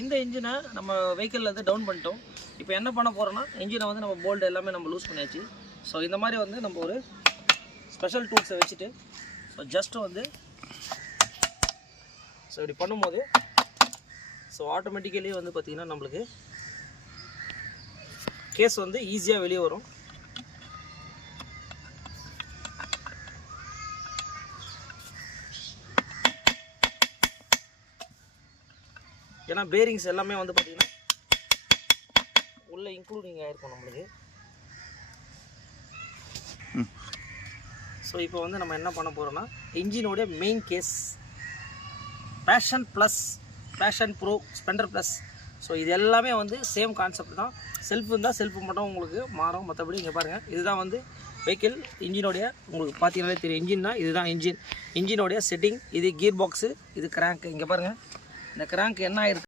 இந்த இன்ஜினை நம்ம வெஹிக்கிளில் வந்து டவுன் பண்ணிட்டோம். இப்போ என்ன பண்ண போகிறோன்னா இன்ஜினை வந்து நம்ம போல்டு எல்லாமே நம்ம லூஸ் பண்ணியாச்சு. ஸோ இந்த மாதிரி வந்து நம்ம ஒரு ஸ்பெஷல் டூல்ஸை வச்சுட்டு ஸோ ஜஸ்ட்டு வந்து ஸோ இப்படி பண்ணும்போது ஸோ ஆட்டோமேட்டிக்கலி வந்து பார்த்திங்கன்னா நம்மளுக்கு கேஸ் வந்து ஈஸியாக வெளியே வரும். ஏன்னா பேரிங்ஸ் எல்லாமே வந்து பார்த்திங்கன்னா உள்ளே இன்க்ளூடிங் ஆகிருக்கும் நம்மளுக்கு. ஸோ இப்போ வந்து நம்ம என்ன பண்ண போகிறோன்னா இன்ஜினோடைய main case Passion Plus, Passion Pro, Splendor Plus. So இது எல்லாமே வந்து சேம் கான்செப்ட் தான். செல்ஃப் இருந்தால் செல்ஃப் மட்டும் உங்களுக்கு மாறும். மற்றபடி இங்கே பாருங்கள், இதுதான் வந்து வெஹிக்கிள் இன்ஜினோடைய உங்களுக்கு பார்த்தீங்கன்னாலே தெரியும். இன்ஜின்னா இதுதான் இன்ஜினோடைய செட்டிங். இது கியர் பாக்ஸு, இது கிராங்க். இங்கே பாருங்கள், இந்த கிராங்க் என்ன ஆயிருக்கு